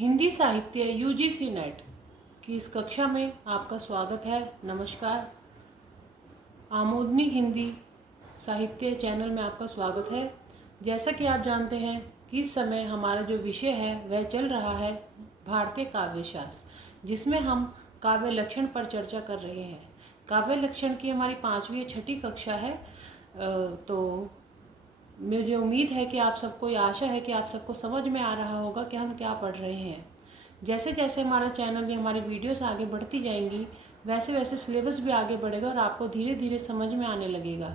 हिंदी साहित्य UGC net की इस कक्षा में आपका स्वागत है। नमस्कार। आमोदनी हिंदी साहित्य चैनल में आपका स्वागत है। जैसा कि आप जानते हैं कि इस समय हमारा जो विषय है वह चल रहा है भारतीय काव्य शास्त्र, जिसमें हम काव्य लक्षण पर चर्चा कर रहे हैं। काव्य लक्षण की हमारी 5वीं या 6ठी कक्षा है। तो मुझे उम्मीद है कि आप सबको, ये आशा है कि आप सबको समझ में आ रहा होगा कि हम क्या पढ़ रहे हैं। जैसे जैसे हमारा चैनल या हमारी वीडियोस आगे बढ़ती जाएंगी, वैसे वैसे सिलेबस भी आगे बढ़ेगा और आपको धीरे धीरे समझ में आने लगेगा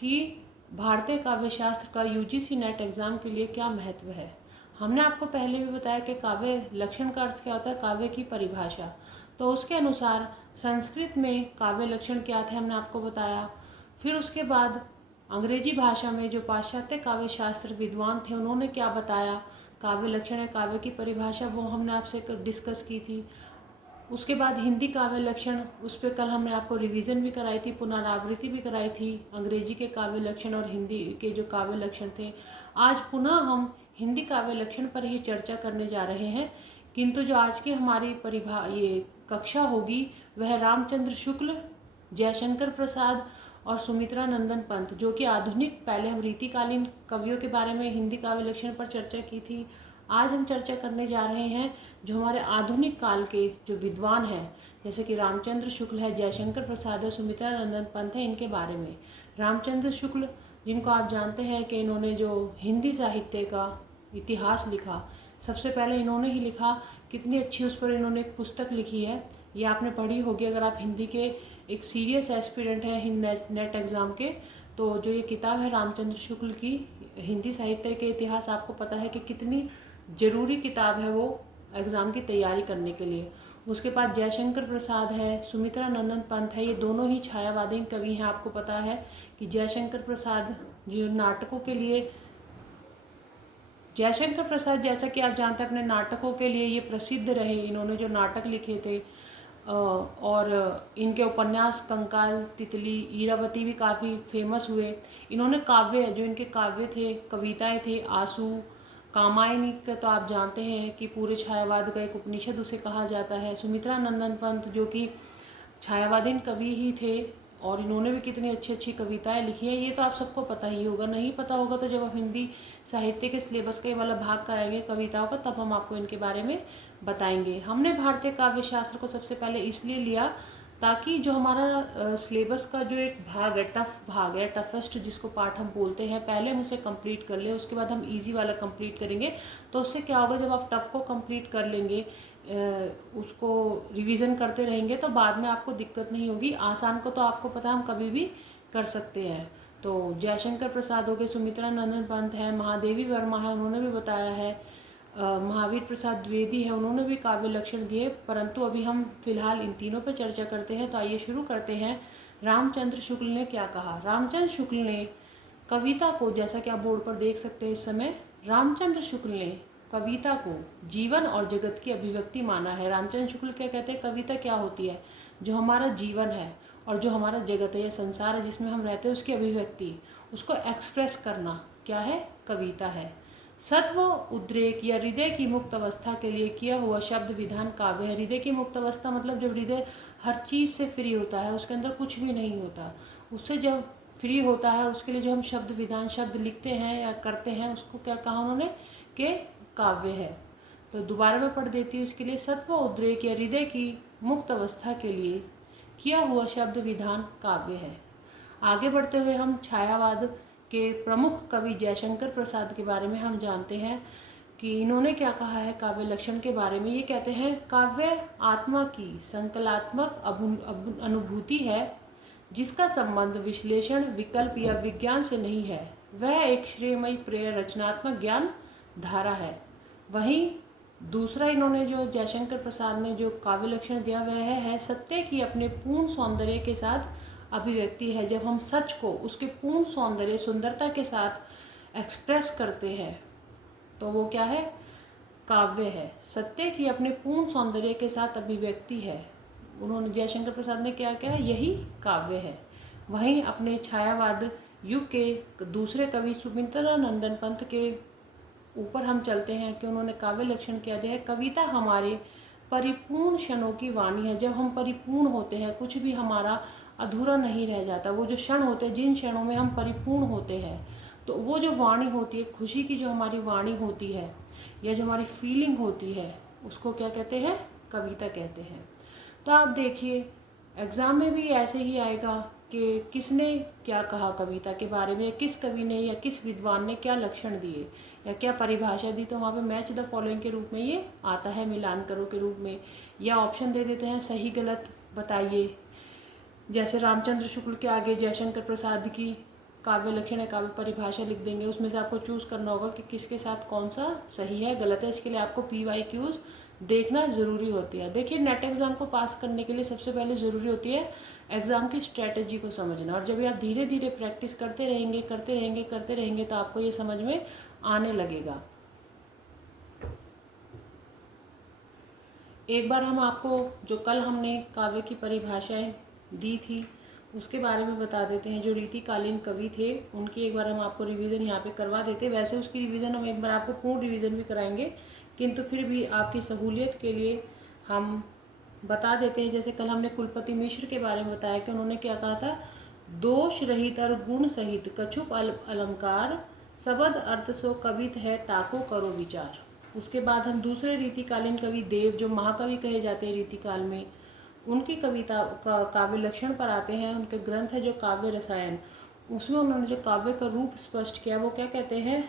कि भारतीय काव्य शास्त्र का यूजीसी नेट एग्ज़ाम के लिए क्या महत्व है। हमने आपको पहले भी बताया कि काव्य लक्षण का अर्थ क्या होता है, काव्य की परिभाषा। तो उसके अनुसार संस्कृत में काव्य लक्षण क्या थे हमने आपको बताया। फिर उसके बाद अंग्रेजी भाषा में जो पाश्चात्य काव्य शास्त्र विद्वान थे उन्होंने क्या बताया, काव्य लक्षण है, काव्य की परिभाषा, वो हमने आपसे डिस्कस की थी। उसके बाद हिंदी काव्य लक्षण, उस पर कल हमने आपको रिवीजन भी कराई थी, पुनरावृत्ति भी कराई थी, अंग्रेजी के काव्य लक्षण और हिंदी के जो काव्य लक्षण थे। आज पुनः हम हिंदी काव्य लक्षण पर ही चर्चा करने जा रहे हैं, किंतु जो आज की हमारी ये कक्षा होगी वह रामचंद्र शुक्ल, जयशंकर प्रसाद और सुमित्रा नंदन पंत, जो कि आधुनिक, पहले हम रीतिकालीन कवियों के बारे में हिंदी काव्य लक्षण पर चर्चा की थी। आज हम चर्चा करने जा रहे हैं जो हमारे आधुनिक काल के जो विद्वान हैं, जैसे कि रामचंद्र शुक्ल है, जयशंकर प्रसाद है, सुमित्रा नंदन पंत है, इनके बारे में। रामचंद्र शुक्ल, जिनको आप जानते हैं कि इन्होंने जो हिंदी साहित्य का इतिहास लिखा, सबसे पहले इन्होंने ही लिखा। कितनी अच्छी उस पर इन्होंने एक पुस्तक लिखी है, ये आपने पढ़ी होगी अगर आप हिंदी के एक सीरियस एस्पिरेंट हैं नेट एग्ज़ाम के। तो जो ये किताब है रामचंद्र शुक्ल की, हिंदी साहित्य के इतिहास, आपको पता है कि कितनी ज़रूरी किताब है वो एग्ज़ाम की तैयारी करने के लिए। उसके बाद जयशंकर प्रसाद है, सुमित्रा नंदन पंत है, ये दोनों ही छायावादी कवि हैं। आपको पता है कि जयशंकर प्रसाद जो नाटकों के लिए, जयशंकर प्रसाद जैसा कि आप जानते हैं अपने नाटकों के लिए ये प्रसिद्ध रहे। इन्होंने जो नाटक लिखे थे और इनके उपन्यास कंकाल, तितली, ईरावती भी काफ़ी फेमस हुए। इन्होंने काव्य, जो इनके काव्य थे, कविताएं थे, आंसू, कामायनी का तो आप जानते हैं कि पूरे छायावाद का एक उपनिषद उसे कहा जाता है। सुमित्रा नंदन पंत जो कि छायावादीन कवि ही थे और इन्होंने भी कितनी अच्छी अच्छी कविताएं लिखी है, ये तो आप सबको पता ही होगा। नहीं पता होगा तो जब हम हिंदी साहित्य के सिलेबस का ये वाला भाग कराएंगे कविताओं का, तब हम आपको इनके बारे में बताएंगे। हमने भारतीय काव्य शास्त्र को सबसे पहले इसलिए लिया ताकि जो हमारा सिलेबस का जो एक भाग है, टफ भाग है, टफेस्ट जिसको पार्ट हम बोलते हैं, पहले हम उसे कंप्लीट कर लें, उसके बाद हम इजी वाला कंप्लीट करेंगे। तो उससे क्या होगा, जब आप टफ को कंप्लीट कर लेंगे, उसको रिवीजन करते रहेंगे, तो बाद में आपको दिक्कत नहीं होगी। आसान को तो आपको पता है हम कभी भी कर सकते हैं। तो जयशंकर प्रसाद हो गए, सुमित्रा नंदन पंत है, महादेवी वर्मा है, उन्होंने भी बताया है, महावीर प्रसाद द्विवेदी है, उन्होंने भी काव्य लक्षण दिए। परंतु अभी हम फिलहाल इन तीनों पर चर्चा करते हैं। तो आइए शुरू करते हैं। रामचंद्र शुक्ल ने क्या कहा। रामचंद्र शुक्ल ने कविता को, जैसा कि आप बोर्ड पर देख सकते हैं इस समय, रामचंद्र शुक्ल ने कविता को जीवन और जगत की अभिव्यक्ति माना है। रामचंद्र शुक्ल क्या कहते हैं, कविता क्या होती है, जो हमारा जीवन है और जो हमारा जगत है या संसार है जिसमें हम रहते हैं, उसकी अभिव्यक्ति, उसको एक्सप्रेस करना क्या है, कविता है। सत्व उद्रेक या हृदय की मुक्त अवस्था के लिए किया हुआ शब्द विधान काव्य है। हृदय की मुक्त अवस्था मतलब जब हृदय हर चीज़ से फ्री होता है, उसके अंदर कुछ भी नहीं होता, उससे जब फ्री होता है, उसके लिए जो हम शब्द विधान, शब्द लिखते हैं या करते हैं, उसको क्या कहा उन्होंने, कि काव्य है। तो दोबारा मैं पढ़ देती हूँ इसके लिए। सत्व उद्रेक या हृदय की मुक्त अवस्था के लिए किया हुआ शब्द विधान काव्य है। आगे बढ़ते हुए हम छायावाद के प्रमुख कवि जयशंकर प्रसाद के बारे में हम जानते हैं कि इन्होंने क्या कहा है काव्य लक्षण के बारे में। ये कहते हैं, काव्य आत्मा की संकलात्मक अनुभूति है जिसका संबंध विश्लेषण, विकल्प या विज्ञान से नहीं है। वह एक श्रेयमयी प्रेय रचनात्मक ज्ञान धारा है। वहीं दूसरा इन्होंने जो जयशंकर प्रसाद ने जो काव्य लक्षण दिया वह है सत्य की अपने पूर्ण सौंदर्य के साथ अभिव्यक्ति है। जब हम सच को उसके पूर्ण सौंदर्य, सुंदरता के साथ एक्सप्रेस करते हैं तो वो क्या है, काव्य है। सत्य की अपने पूर्ण सौंदर्य के साथ अभिव्यक्ति है, उन्होंने जयशंकर प्रसाद ने क्या किया, यही काव्य है। वहीं अपने छायावाद युग के दूसरे कवि सुमित्रा नंदन पंत के ऊपर हम चलते हैं कि उन्होंने काव्य लक्षण क्या दिया है। कविता हमारे परिपूर्ण क्षणों की वाणी है। जब हम परिपूर्ण होते हैं, कुछ भी हमारा अधूरा नहीं रह जाता, वो जो क्षण होते हैं, जिन क्षणों में हम परिपूर्ण होते हैं, तो वो जो वाणी होती है, खुशी की जो हमारी वाणी होती है या जो हमारी फीलिंग होती है, उसको क्या कहते हैं? कविता कहते हैं। तो आप देखिए एग्ज़ाम में भी ऐसे ही आएगा कि किसने क्या कहा कविता के बारे में, किस कवि ने या किस विद्वान ने क्या लक्षण दिए या क्या परिभाषा दी, तो वहाँ पे मैच द फॉलोइंग के रूप में ये आता है, मिलान करो के रूप में, या ऑप्शन दे देते हैं सही गलत बताइए। जैसे रामचंद्र शुक्ल के आगे जयशंकर प्रसाद की काव्य लक्षण है, काव्य परिभाषा लिख देंगे, उसमें से आपको चूज़ करना होगा कि किसके साथ कौन सा सही है गलत है। इसके लिए आपको PYQs देखना ज़रूरी होती है। देखिए नेट एग्ज़ाम को पास करने के लिए सबसे पहले ज़रूरी होती है एग्ज़ाम की स्ट्रैटेजी को समझना, और जब आप धीरे धीरे प्रैक्टिस करते रहेंगे तो आपको ये समझ में आने लगेगा। एक बार हम आपको जो कल हमने काव्य की परिभाषाएं दी थी उसके बारे में बता देते हैं। जो रीतिकालीन कवि थे उनकी एक बार हम आपको रिवीजन यहाँ पे करवा देते। वैसे उसकी रिवीजन हम एक बार आपको पूर्ण रिवीजन भी कराएंगे, किंतु फिर भी आपकी सहूलियत के लिए हम बता देते हैं। जैसे कल हमने कुलपति मिश्र के बारे में बताया कि उन्होंने क्या कहा था, दोष रहित और गुण सहित कछुप अलंकार शब्द अर्थ सो कवित है ताको करो विचार। उसके बाद हम दूसरे रीतिकालीन कवि देव, जो महाकवि कहे जाते हैं रीतिकाल में, उनकी कविता का काव्य लक्षण पर आते हैं। उनके ग्रंथ है जो काव्य रसायन, उसमें उन्होंने जो काव्य का रूप स्पष्ट किया वो क्या कहते हैं,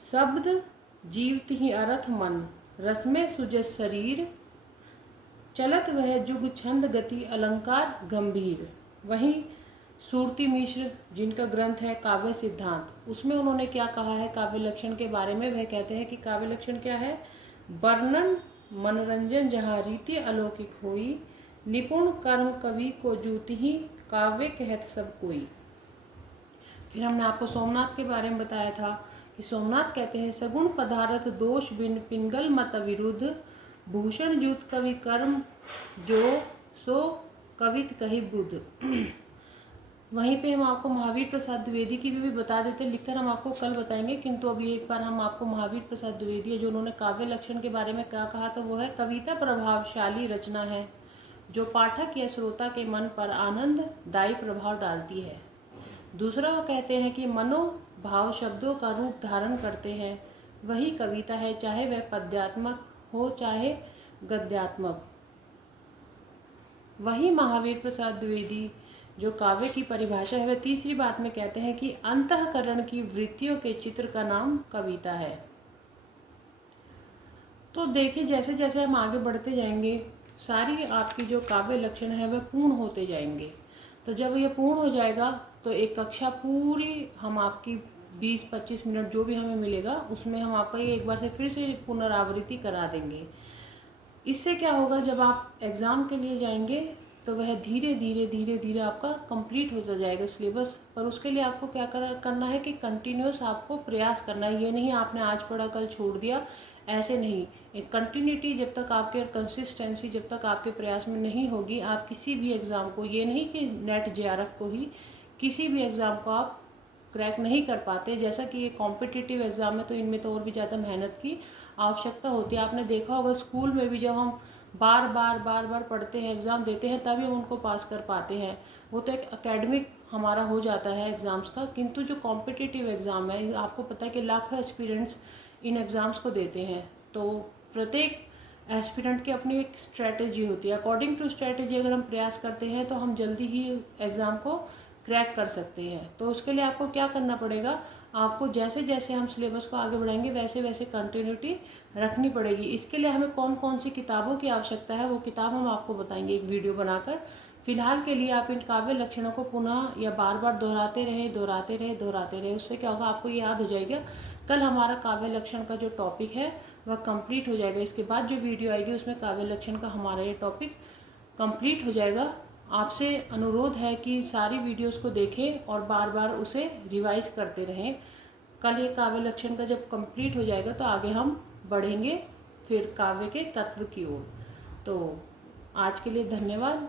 शब्द जीवत ही अरथ मन रस में सुजस शरीर चलत वह जुग छंद गति अलंकार गंभीर। वहीं सूरती मिश्र जिनका ग्रंथ है काव्य सिद्धांत, उसमें उन्होंने क्या कहा है काव्य लक्षण के बारे में, वह कहते हैं कि काव्य लक्षण क्या है, वर्णन मनोरंजन जहाँ रीति अलौकिक होई निपुण कर्म कवि को जूति ही काव्य कहत सब कोई। फिर हमने आपको सोमनाथ के बारे में बताया था कि सोमनाथ कहते हैं सगुण पदार्थ दोष बिन पिंगल मत विरुद्ध भूषण जूत कवि कर्म जो सो कवित कही बुद्ध। वहीं पे हम आपको महावीर प्रसाद द्विवेदी की भी बता देते, लिखकर हम आपको कल बताएंगे, किंतु अभी एक बार हम आपको महावीर प्रसाद द्विवेदी जो उन्होंने काव्य लक्षण के बारे में क्या कहा, तो वो है कविता प्रभावशाली रचना है जो पाठक या श्रोता के मन पर आनंददायी प्रभाव डालती है। दूसरा वो कहते हैं कि मनोभाव शब्दों का रूप धारण करते हैं, वही कविता है, चाहे वह पद्यात्मक हो चाहे गद्यात्मक। वही महावीर प्रसाद द्विवेदी जो काव्य की परिभाषा है वह तीसरी बात में कहते हैं कि अंतःकरण की वृत्तियों के चित्र का नाम कविता है। तो देखिए जैसे जैसे हम आगे बढ़ते जाएंगे सारी आपकी जो काव्य लक्षण है वह पूर्ण होते जाएंगे। तो जब ये पूर्ण हो जाएगा तो एक कक्षा पूरी हम आपकी 20-25 मिनट जो भी हमें मिलेगा उसमें हम आपका ये एक बार से फिर से पुनरावृत्ति करा देंगे। इससे क्या होगा, जब आप एग्ज़ाम के लिए जाएंगे तो वह धीरे धीरे आपका कंप्लीट होता जाएगा सिलेबस। पर उसके लिए आपको क्या करना है कि कंटिन्यूस आपको प्रयास करना है। ये नहीं आपने आज पढ़ा कल छोड़ दिया, ऐसे नहीं। एक कंटिन्यूटी जब तक आपके, कंसिस्टेंसी जब तक आपके प्रयास में नहीं होगी, आप किसी भी एग्ज़ाम को, ये नहीं कि नेट JRF को ही, किसी भी एग्ज़ाम को आप क्रैक नहीं कर पाते। जैसा कि ये कॉम्पिटिटिव एग्ज़ाम है तो इनमें तो और भी ज़्यादा मेहनत की आवश्यकता होती है। आपने देखा होगा स्कूल में भी जब हम बार बार पढ़ते हैं, एग्ज़ाम देते हैं, तभी हम उनको पास कर पाते हैं। वो तो एक एकेडमिक हमारा हो जाता है एग्ज़ाम्स का, किंतु जो कॉम्पिटिटिव एग्ज़ाम है आपको पता है कि लाखों एस्पिरेंट्स इन एग्ज़ाम्स को देते हैं। तो प्रत्येक एस्पिरेंट की अपनी एक स्ट्रैटेजी होती है। अकॉर्डिंग टू स्ट्रैटेजी अगर हम प्रयास करते हैं तो हम जल्दी ही एग्ज़ाम को क्रैक कर सकते हैं। तो उसके लिए आपको क्या करना पड़ेगा, आपको जैसे जैसे हम सिलेबस को आगे बढ़ाएंगे वैसे वैसे कंटिन्यूटी रखनी पड़ेगी। इसके लिए हमें कौन कौन सी किताबों की आवश्यकता है वो किताब हम आपको बताएंगे एक वीडियो बनाकर। फिलहाल के लिए आप इन काव्य लक्षणों को पुनः या बार बार दोहराते रहे। उससे क्या होगा, आपको ये याद हो जाएगा। कल हमारा काव्य लक्षण का जो टॉपिक है वह कंप्लीट हो जाएगा। इसके बाद जो वीडियो आएगी उसमें काव्य लक्षण का हमारा ये टॉपिक कंप्लीट हो जाएगा। आपसे अनुरोध है कि सारी वीडियोस को देखें और बार बार उसे रिवाइज करते रहें। कल ये काव्य लक्षण का जब कंप्लीट हो जाएगा तो आगे हम बढ़ेंगे फिर काव्य के तत्व की ओर। तो आज के लिए धन्यवाद।